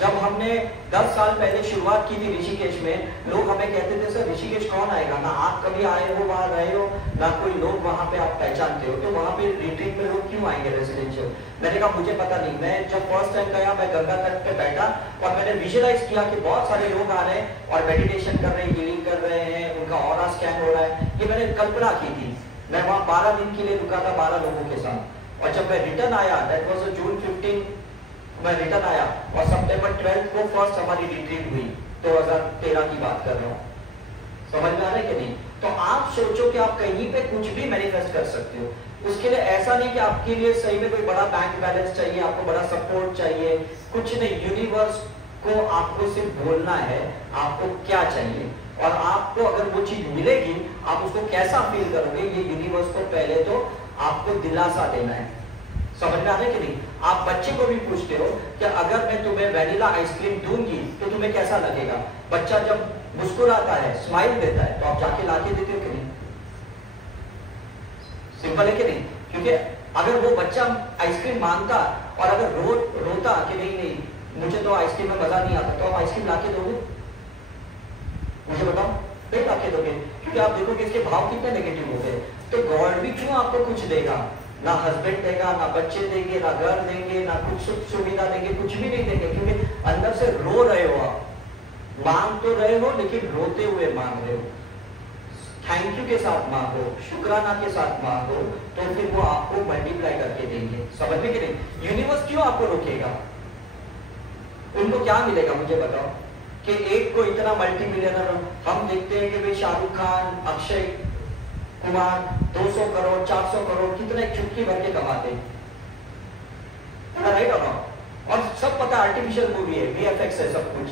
जब हमने 10 साल पहले शुरुआत की थी ऋषिकेश में, लोग हमें कहते थे सर ऋषिकेश कौन आएगा, ना आप कभी आए हो वहां रहे हो, ना कोई लोग वहां पे आप पहचानते हो, तो वहां पे रिट्रीट में लोग क्यों आएंगे रेजिडेंशियल? मैंने कहा मुझे पता नहीं। मैं जब फर्स्ट टाइम गया, मैं गंगा तट पे बैठा और मैंने विजुअलाइज किया कि बहुत सारे लोग आ रहे हैं और मेडिटेशन कर रहे हैं, हीलिंग कर रहे हैं, उनका ऑरा स्कैन हो रहा है। ये मैंने कल्पना की थी। मैं वहां 12 दिन के लिए रुका था 12 लोगों के साथ, और जब मैं रिटर्न आया, दैट वाज जून 15, मैं रिटर्न आया और सितंबर 12 को फर्स्ट हमारी रिट्रीट हुई। 2013 की बात कर रहा हूं। समझ में आ रहा है कि नहीं? तो आप सोचो कि आप कहीं पे कुछ भी मैनिफेस्ट कर सकते हो। उसके लिए ऐसा नहीं कि आपके लिए सही में कोई बड़ा बैंक बैलेंस चाहिए, आपको बड़ा सपोर्ट चाहिए, कुछ नहीं। यूनिवर्स को आपको सिर्फ बोलना है आपको क्या चाहिए, और आपको अगर वो चीज मिलेगी आप उसको कैसा फील करोगे, ये यूनिवर्स को पहले तो आपको दिलासा देना है। समझ में आ रहा है कि नहीं? आप बच्चे को भी पूछते हो कि अगर मैं तुम्हें वैनिला आइसक्रीम दूंगी तो तुम्हें कैसा लगेगा? बच्चा जब मुस्कुराता है, स्माइल देता है, तो आप जाके लाके देते हो कि नहीं? सिंपल है कि नहीं? क्योंकि अगर वो बच्चा आइसक्रीम मांगता और अगर रोता कि नहीं मुझे तो आइसक्रीम में मजा नहीं आता, तो आप आइसक्रीम लाके दोगे? मुझे बताओ, नहीं लाके दोगे? क्योंकि आप देखो कि इसके भाव कितने नेगेटिव हो गए। तो गॉड भी क्यों आपको कुछ देगा? ना हस्बैंड देगा, ना बच्चे देंगे, ना घर देंगे, ना कुछ सुख सुविधा देंगे, कुछ भी नहीं देंगे, क्योंकि अंदर से रो रहे हो आप। मांग तो रहे हो लेकिन रोते हुए मांग रहे हो। थैंक यू के साथ मांगो, शुक्राना के साथ मांगो, तो फिर वो आपको मल्टीप्लाई करके देंगे। समझ में कि नहीं? यूनिवर्स क्यों आपको रोकेगा? उनको क्या मिलेगा मुझे बताओ? कि एक को इतना मल्टी मिलियनर, हम देखते हैं कि भाई शाहरुख खान, अक्षय कुमार 200 करोड़ 400 करोड़ कितने चुटकी भर के कमाते हैं, राइट और रॉन्ग? और सब पता आर्टिफिशियल मूवी है, वीएफएक्स है सब कुछ,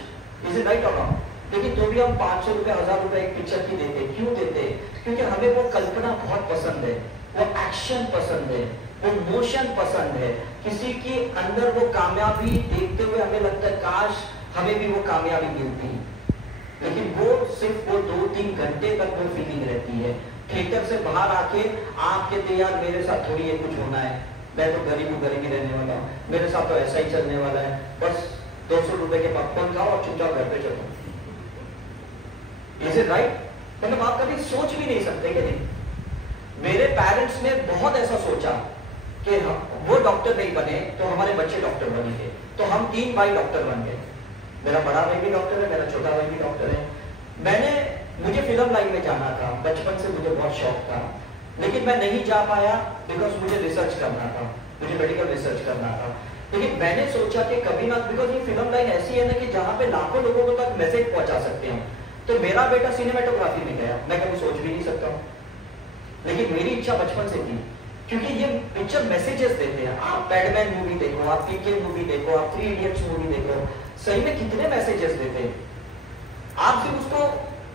इज इट राइट और रॉन्ग? लेकिन तो भी हम 500 रुपए 1000 रुपए एक पिक्चर की देते हैं। क्यों देते हैं? क्योंकि हमें वो कल्पना बहुत पसंद है, वो एक्शन पसंद है, वो मोशन पसंद है। किसी के अंदर वो कामयाबी देखते हुए हमें लगता है काश हमें भी वो कामयाबी मिलती, लेकिन वो सिर्फ वो 2-3 घंटे तक वो फीलिंग रहती है। थिएटर से बाहर आके आप कहते यार मेरे साथ थोड़ी ये कुछ होना है, मैं तो गरीब हूँ, गरीबी रहने वाला हूँ, मेरे साथ तो ऐसा ही चलने वाला है, बस 200 रुपए के पॉपकॉर्न खाओ और चुपचाप घर पे चलो। Is it right? मतलब आप कभी सोच भी नहीं सकते कि नहीं? मेरे पेरेंट्स ने बहुत ऐसा सोचा कि वो डॉक्टर नहीं बने तो हमारे बच्चे डॉक्टर बनेंगे, तो हम 3 भाई डॉक्टर बन गए। मेरा बड़ा भाई भी डॉक्टर है, मेरा छोटा भाई भी डॉक्टर है। मुझे फिल्म लाइन में जाना था, बचपन से मुझे बहुत शौक था, लेकिन मैं नहीं जा पाया बिकॉज मुझे रिसर्च करना था, मुझे मेडिकल रिसर्च करना था। लेकिन मैंने सोचा कि कभी ना, बिकॉज ये फिल्म लाइन ऐसी है ना कि जहां पे लाखों लोगों तक मैसेज पहुंचा सकते हैं। तो मेरा बेटा सिनेमेटोग्राफी में गया, मैं कभी सोच भी नहीं सकता हूँ, लेकिन मेरी इच्छा बचपन से थी, क्योंकि ये पिक्चर मैसेजेस देते हैं। आप बैटमैन मूवी देखो, आप पीके मूवी देखो, आप 3 इडियट्स मूवी देखो, सही में कितने मैसेजेस देते हैं। आप सिर्फ उसको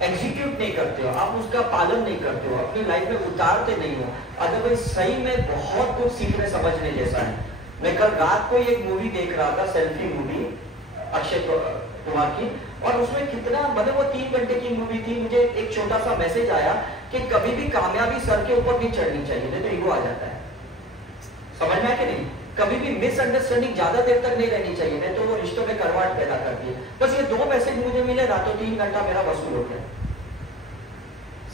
एग्जीक्यूट नहीं करते हो, आप उसका पालन नहीं करते हो, अपनी लाइफ में उतारते नहीं हो, अदरवाइज सही में बहुत कुछ सीखने समझने जैसा है। मैं कल रात को एक मूवी देख रहा था, सेल्फी मूवी, अक्षय कुमार की, और उसमें कितना मतलब वो 3 घंटे की मूवी थी, मुझे एक छोटा सा मैसेज आया कि कभी भी कामयाबी सर के ऊपर नहीं चढ़नी चाहिए, नहीं तो ईगो आ जाता है। समझ में आया कि नहीं? कभी भी मिसअंडरस्टैंडिंग ज्यादा देर तक नहीं रहनी चाहिए, नहीं तो वो रिश्तों में करवाट पैदा करती है। बस ये 2 मैसेज मुझे मिले ना, तो 3 घंटा मेरा वसूल हो गया।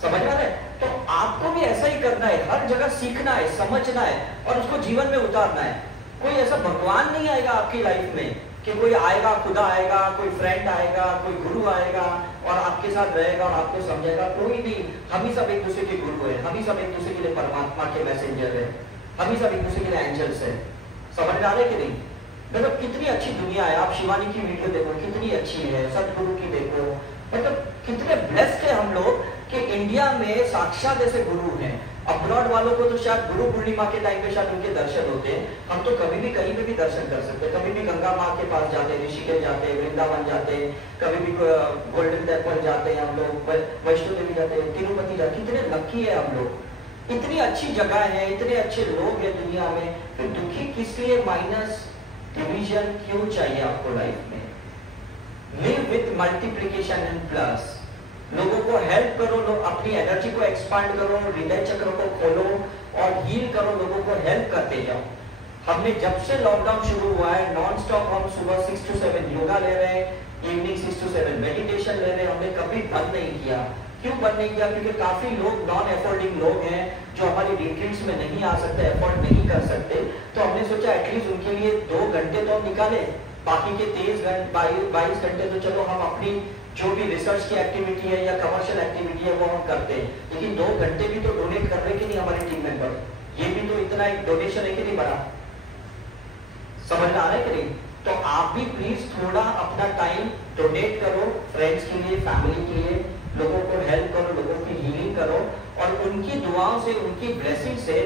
समझ में आ रहा है? तो आपको भी ऐसा ही करना है, हर जगह सीखना है, समझना है और उसको जीवन में उतारना है। कोई ऐसा भगवान नहीं आएगा आपकी लाइफ में कि कोई आएगा, खुदा आएगा, कोई फ्रेंड आएगा, कोई गुरु आएगा और आपके साथ रहेगा और आपको समझेगा, कोई नहीं। हम ही सब एक दूसरे के गुरु हैं, हम ही सब एक दूसरे के लिए परमात्मा के मैसेंजर हैं, हम ही सब एक दूसरे के लिए एंजल्स हैं। समझ में आ रहे कि नहीं? मतलब कितनी अच्छी दुनिया है। आप शिवानी की वीडियो देखो, कितनी अच्छी है, सतगुरु की देखो, मतलब कितने ब्लेस्ड है हम लोग कि इंडिया में साक्षात ऐसे गुरु हैं। अब्रॉड वालों को तो शायद गुरु पूर्णिमा के टाइम पे शायद उनके दर्शन होते हैं, हम तो कभी भी कहीं पे भी दर्शन कर सकते हैं। कभी भी गंगा माँ के पास जाते, ऋषिकेश जाते, वृंदावन जाते, कभी भी गोल्डन टेम्पल जाते हैं हम लोग, वैष्णो देवी जाते हैं, तिरुपति जाते। कितने लकी है हम लोग, इतनी अच्छी जगह है, इतने अच्छे लोग हैं दुनिया में, फिर दुखी किस लिए? माइनस डिवीजन क्यों चाहिए आपको लाइफ में? Live with multiplication and plus. लोगों को हेल्प करो, लोग अपनी एनर्जी को एक्सपांड करो, हृदय चक्र को खोलो और हील करो, लोगों को हेल्प करते जाओ। हमने जब से लॉकडाउन शुरू हुआ है नॉन स्टॉप हम सुबह 6 to 7 योगा ले रहे हैं, इवनिंग 6 to 7 मेडिटेशन ले रहे हैं। हमने कभी बंद नहीं किया। क्यों बंद नहीं किया? क्योंकि काफी लोग नॉन एफोर्डिंग लोग हैं जो हमारी रिट्रीट्स में नहीं आ सकते, एफोर्ड नहीं कर सकते, तो हमने सोचा एटलीस्ट उनके लिए 2 घंटे तो हम निकाले। बाकी के 22 घंटे तो चलो हम अपनी जो भी रिसर्च की एक्टिविटी है या कमर्शियल एक्टिविटी है वो हम करते हैं, लेकिन 2 घंटे भी तो डोनेट कर रहे कि नहीं हमारे टीम मेंबर? ये भी तो इतना एक डोनेशन है कि नहीं बड़ा? समझ में आ रहा है कि नहीं? तो आप भी प्लीज थोड़ा अपना टाइम डोनेट करो, फ्रेंड्स के लिए, फैमिली के लिए, लोगों को हेल्प करो, लोगों की हीलिंग करो और उनकी दुआओं से, उनकी ब्लेसिंग से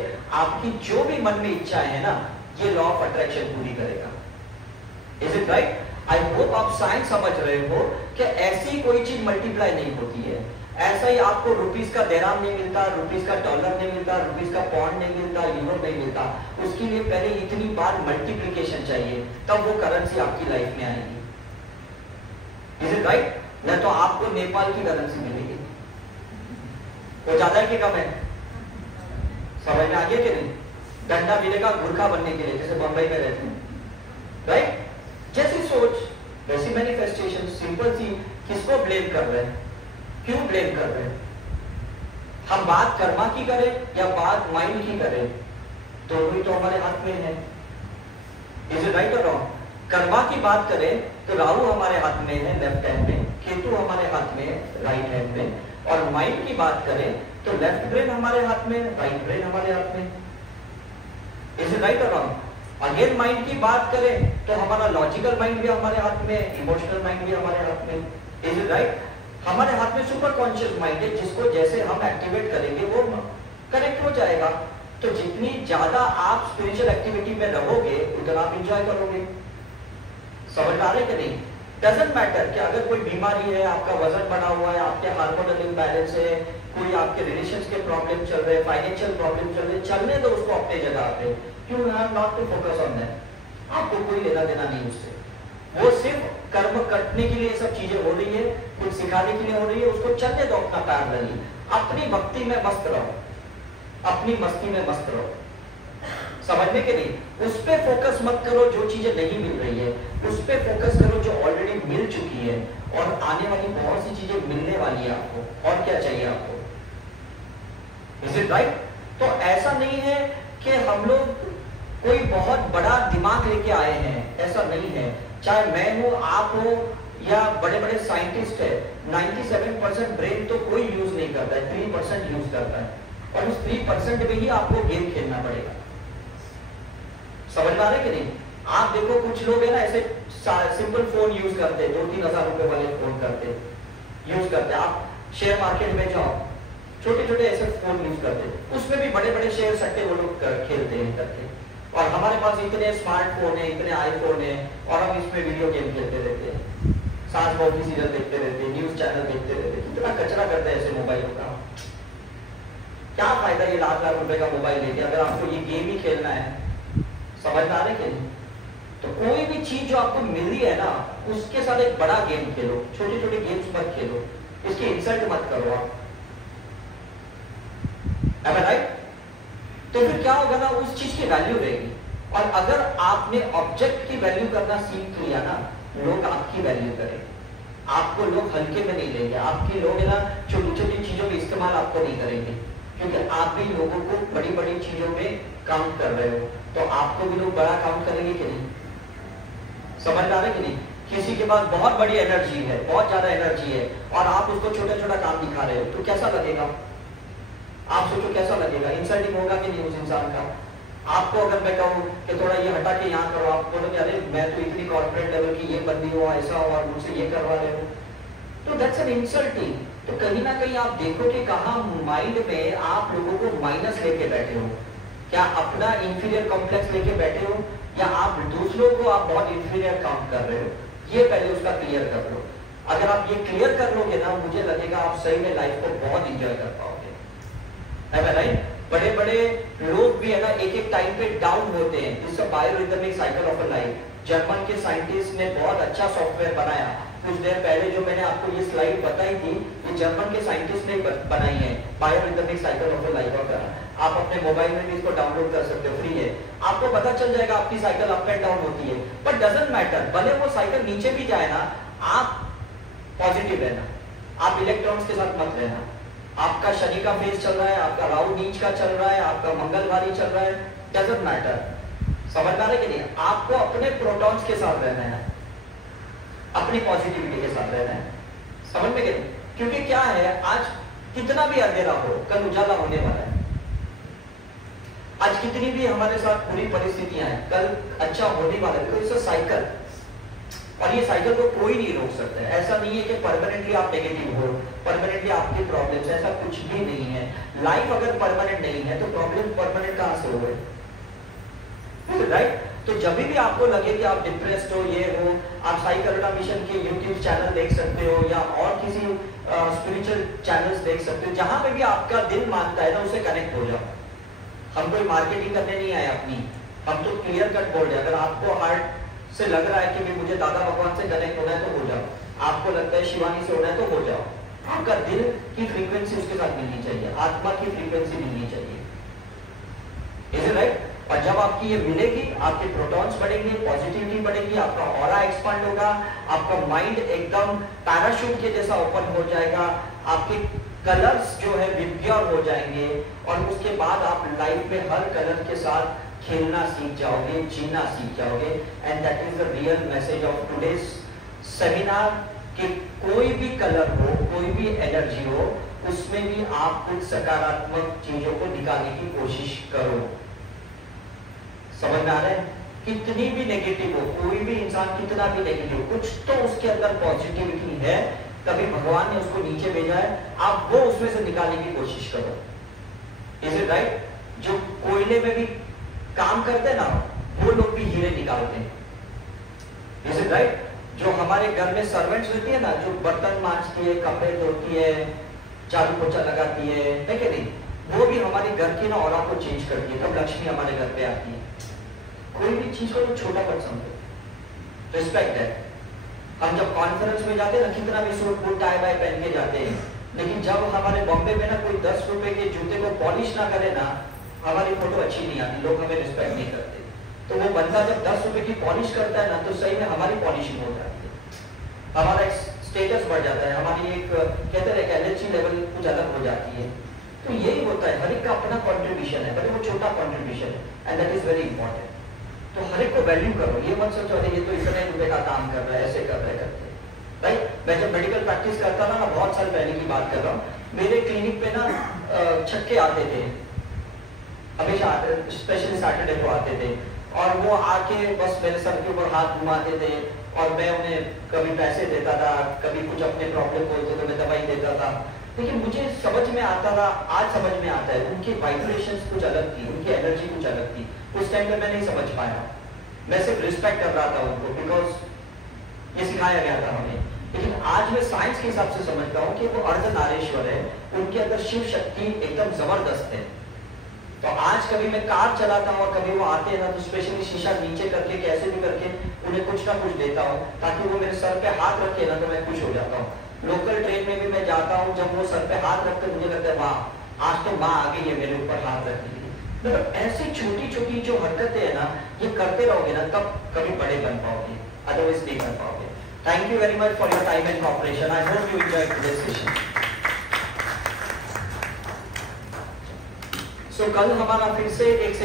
आपकी जो भी मन में इच्छा है ना, ये लॉ ऑफ अट्रैक्शन पूरी करेगा। Is it right? I hope आप साइंस समझ रहे हो कि ऐसी कोई चीज मल्टीप्लाई नहीं होती है। ऐसा ही आपको रुपीस का दिरहम नहीं मिलता, रुपीस का डॉलर नहीं मिलता, रुपीस का पाउंड नहीं मिलता, यूरो नहीं मिलता। उसके लिए पहले इतनी बार मल्टीप्लिकेशन चाहिए, तब वो करेंसी आपकी लाइफ में आएगी। Is it right? न तो आपको नेपाल की करेंसी मिलेगी, वो ज्यादा है कि कम है? समझ में आ गया कि नहीं? डंडा मिलेगा गुरखा बनने के लिए, जैसे बंबई में रहते हैं, राइट? जैसी सोच वैसी मैनिफेस्टेशन। सिंपल सी। किसको ब्लेम कर रहे हैं? क्यों ब्लेम कर रहे हैं? हम बात कर्मा की करें या बात माइंड की करें, दोनों ही तो हमारे हाथ में है। इज इट राइट और रॉन्ग? कर्मा की बात करें तो राहु हमारे हाथ में है, लेफ्ट हैंड में, केतु हमारे हाथ में है, राइट हैंड में, और माइंड की बात करें तो लेफ्ट ब्रेन हमारे हाथ में, राइट ब्रेन हमारे हाथ में। इज इट राइट और रॉन्ग? अगेन माइंड की बात करें तो हमारा लॉजिकल माइंड भी हमारे हाथ में, इमोशनल माइंड भी हमारे हाथ में। Is it right? हमारे हाथ में सुपर कॉन्शियस माइंड है, जिसको जैसे हम एक्टिवेट करेंगे वो कनेक्ट हो जाएगा। तो जितनी ज्यादा आप स्पिरिचुअल एक्टिविटी में रहोगे उतना आप इंजॉय करोगे। समझ आ रहे कि नहीं? डजंट मैटर कि अगर कोई बीमारी है, आपका वजन बढ़ा हुआ है, आपके हार्मोनल इम्बैलेंस है, कोई आपके रिलेशंस के प्रॉब्लम चल रहे हैं, फाइनेंशियल प्रॉब्लम चल रहे हैं, चलने दो उसको अपने जगह पे। You have not to focus on that. आपको कोई लेना देना नहीं उससे। वो सिर्फ कर्म कटने के लिए सब चीजें हो रही है, कुछ सिखाने के लिए हो रही है, उसको चलने दो अपना पैरेलली। अपनी भक्ति में मस्त रहो, अपनी मस्ती में मस्त रहो। समझने के नहीं? उस पे फोकस मत करो जो चीजें नहीं मिल रही है, उस पे फोकस करो जो ऑलरेडी मिल चुकी है, और आने वाली बहुत सी चीजें मिलने वाली है आपको। और क्या चाहिए आपको? Is it right? तो ऐसा नहीं है कि हम लोग कोई बहुत बड़ा दिमाग लेके आए हैं, ऐसा नहीं है। चाहे मैं हूं, आप हो या बड़े बड़े साइंटिस्ट है, 97% ब्रेन तो कोई यूज नहीं करता है, 3% यूज करता है, और उस 3% में ही आपको गेम खेलना पड़ेगा। समझ में आ रहा है कि नहीं? आप देखो कुछ लोग है ना ऐसे सिंपल फोन यूज करते हैं, 2-3 हजार रुपए वाले फोन यूज करते हैं। आप शेयर मार्केट में जाओ, छोटे छोटे ऐसे फोन यूज करते हैं, उसमें भी बड़े बड़े शेयर सट्टे वो लोग खेलते हैं करके। और हमारे पास इतने स्मार्टफोन है, इतने आईफोन है, और हम इसमें वीडियो गेम खेलते रहते हैं, सास बहू की सीरियल देखते रहते हैं, न्यूज चैनल देखते रहते हैं। कितना कचरा करते हैं ऐसे मोबाइलों का। क्या फायदा ये लाख लाख रुपए का मोबाइल लेके अगर आपको ये गेम ही खेलना है? समझ आ रहे कि नहीं? तो कोई भी चीज जो आपको मिल रही है ना, उसके साथ एक बड़ा गेम खेलो, छोटे छोटे गेम्स मत खेलो, इसकी इंसल्ट मत करो आप। Am I right? तो फिर क्या होगा ना, उस चीज की वैल्यू रहेगी। और अगर आपने ऑब्जेक्ट की वैल्यू करना सीख लिया ना, लोग आपकी वैल्यू करेंगे, आपको लोग हल्के में नहीं लेंगे, आपके लोग है ना छोटी छोटी चीजों में इस्तेमाल आपको नहीं करेंगे, क्योंकि आप भी लोगों को बड़ी बड़ी चीजों में काउंट कर रहे हो, तो आपको भी लोग बड़ा काउंट करेंगे कि नहीं? समझ आ रहे कि नहीं? किसी के पास बहुत बड़ी एनर्जी है, बहुत ज्यादा एनर्जी है, और आप उसको छोटा छोटा काम दिखा रहे हो, तो कैसा लगेगा? आप सोचो कैसा लगेगा? इंसल्टिंग होगा कि नहीं उस इंसान का? आपको अगर मैं कहूँ कि थोड़ा ये हटा के यहाँ करो, आप बोलोगे अरे मैं तो इतनी कॉर्पोरेट लेवल की ये बंदी हो, ऐसा हो, और मुझसे ये करवा रहे हो, तो दैट्स एन इंसल्टिंग। तो कहीं ना कहीं आप देखो कि कहाँ माइंड में आप लोगों को माइनस लेके बैठे हो। क्या अपना इंफीरियर कॉम्प्लेक्स लेके बैठे हो, या आप दूसरों को आप बहुत इंफीरियर काउंट कर रहे हो? ये पहले उसका क्लियर कर लो। अगर आप ये क्लियर कर लोगे ना, मुझे लगेगा आप सही में लाइफ को बहुत इंजॉय कर पाओगे। है ना राइट? बड़े बड़े लोग भी है ना एक एक टाइम पे डाउन होते हैं। This is a बायोरिदमिक cycle of a life. German के साइंटिस्ट ने बहुत अच्छा सॉफ्टवेयर बनाया। कुछ देर पहले जो मैंने आपको ये स्लाइड बताई थी, ये जर्मन के साइंटिस्ट ने बनाई है, बायोरिदमिक साइकिल ऑफ अ लाइफ। आप अपने मोबाइल में भी इसको डाउनलोड कर सकते हो, फ्री है। आपको पता चल जाएगा आपकी साइकिल अप एंड डाउन होती है, बट डजंट मैटर, भले वो साइकिल नीचे भी जाए ना, आप पॉजिटिव रहना, आप इलेक्ट्रॉन्स के साथ मत रहना। आपका शनि का फेज चल रहा है, आपका राहु नीच का चल रहा है, आपका मंगल भारी चल रहा है, डजंट मैटर। समझ आ रहा है कि नहीं? आपको अपने प्रोटॉन्स के साथ रहना है, अपनी पॉजिटिविटी के साथ रहना है। समझ में? क्योंकि क्या है, आज कितना भी अंधेरा हो, कल उजाला होने वाला है। आज कितनी भी हमारे साथ बुरी परिस्थितियां हैं, कल अच्छा होने वाला है। बिकॉज़ इट्स अ साइकिल, और ये साइकिल को कोई नहीं रोक सकता है। ऐसा नहीं है कि परमानेंटली आप नेगेटिव हो, परमानेंटली आपकी प्रॉब्लम्स, ऐसा कुछ भी नहीं है। लाइफ अगर परमानेंट नहीं है तो प्रॉब्लम परमानेंट कहां से हो गए? राइट? तो जब भी आपको लगे कि आप डिप्रेस्ड हो, ये हो, आप साई करुणा मिशन के यूट्यूब चैनल देख सकते हो, या और किसी स्पिरिचुअल चैनल्स देख सकते हो, जहां पे भी आपका दिल मानता है ना, उसे कनेक्ट हो जाओ। हम कोई मार्केटिंग करने नहीं आए अपनी, हम तो क्लियर कट बोल रहे हैं। अगर आपको हार्ट से लग रहा है कि भी मुझे दादा भगवान से कनेक्ट होना है तो हो जाओ, आपको लगता है शिवानी से होना है तो हो जाओ। आपका दिल की फ्रीक्वेंसी उसके साथ मिलनी चाहिए, आत्मा की फ्रीक्वेंसी मिलनी चाहिए। Is it right? और जब आपकी ये मिलेगी, आपके प्रोटॉन्स बढ़ेंगे, पॉजिटिविटी बढ़ेगी, आपका ऑरा एक्सपांड होगा, आपका माइंड एकदम पैराशूट के जैसा ओपन हो जाएगा, आपके कलर्स जो है विप्योर हो जाएंगे, और उसके बाद आप लाइफ में हर कलर के साथ खेलना सीख जाओगे, जीना सीख जाओगे। And that is the real message of today's seminar, कि कोई भी कलर हो, कोई भी एनर्जी हो, उसमें भी आप कुछ सकारात्मक चीजों को निकालने की कोशिश करो। समझ में आ रहा है? कितनी भी नेगेटिव हो, कोई भी इंसान कितना भी नेगेटिव, कुछ तो उसके अंदर पॉजिटिविटी है, तभी भगवान ने उसको नीचे भेजा है। आप वो उसमें से निकालने की कोशिश करो। Is it right? जो कोयले में भी काम करते हैं ना, वो लोग भी हीरे निकालते हैं। Is it right? जो हमारे घर में सर्वेंट्स होती है ना, जो बर्तन मांजती है, कपड़े धोती है, झाड़ू पोछा लगाती है कि नहीं, वो भी हमारे घर की ना ऑरा को चेंज करती है, तब लक्ष्मी हमारे घर पे आती है। कोई भी चीज को तो छोटा मत समझो, रिस्पेक्ट है। हम जब कॉन्फ्रेंस में जाते हैं ना, कितना भी सूट बूट टाई वाई पहन के जाते हैं, लेकिन जब हमारे बॉम्बे में ना कोई 10 रुपए के जूते को पॉलिश ना करे ना, हमारी फोटो अच्छी नहीं आती, लोग हमें रिस्पेक्ट नहीं करते। तो वो बंदा जब 10 रुपए की पॉलिश करता है ना, तो सही में हमारी पॉलिशिंग हो जाती है, हमारा एक स्टेटस बढ़ जाता है, हमारी एक कहते हैं एनर्जी लेवल कुछ अलग हो जाती है। तो यही होता है, हर एक का अपना कॉन्ट्रीब्यूशन है, भले वो छोटा कॉन्ट्रीब्यूशन है, and that is very important. तो हर एक को वैल्यू करो, ये मत सोचो अरे ये तो इतने रुपए का काम कर रहा है, ऐसे कर रहे करते राइट। मैं जब मेडिकल प्रैक्टिस करता था ना, बहुत साल पहले की बात कर रहा हूँ, मेरे क्लिनिक पे ना छक्के आते थे, हमेशा स्पेशली सैटरडे को आते थे, और वो आके बस मेरे सर के ऊपर हाथ घुमाते थे, और मैं उन्हें कभी पैसे देता था, कभी कुछ अपने प्रॉब्लम बोलते तो मैं दवाई देता था। लेकिन मुझे समझ में आता था, आज समझ में आता है, उनकी वाइब्रेशंस कुछ अलग थी, उनकी एनर्जी कुछ अलग थी। उस टाइम पे मैं नहीं समझ पाया, मैं सिर्फ रिस्पेक्ट कर रहा था उनको, बिकॉज ये सिखाया गया था हमें। लेकिन आज मैं साइंस के हिसाब से समझता हूँ कि वो अर्धनारीश्वर है, उनके अंदर शिव शक्ति एकदम जबरदस्त है। तो आज कभी मैं कार चलाता हूँ और कभी वो आते हैं ना, तो स्पेशली शीशा नीचे करके कैसे भी करके उन्हें कुछ ना कुछ देता हूँ, ताकि वो मेरे सर पे हाथ रखे ना तो मैं खुश हो जाता हूँ। लोकल ट्रेन में भी मैं जाता हूँ, जब वो सर पे हाथ रखते मुझे लगता है वाह आज तो माँ आ गई है मेरे ऊपर हाथ रखने के लिए। मतलब ऐसी छोटी छोटी जो हरकतें है ना, ये करते रहोगे ना तब कभी बड़े बन पाओगे, अदरवाइज नहीं बन पाओगे। Thank you very much for your time and cooperation. I hope you enjoy this session. So कल हमारा फिर से एक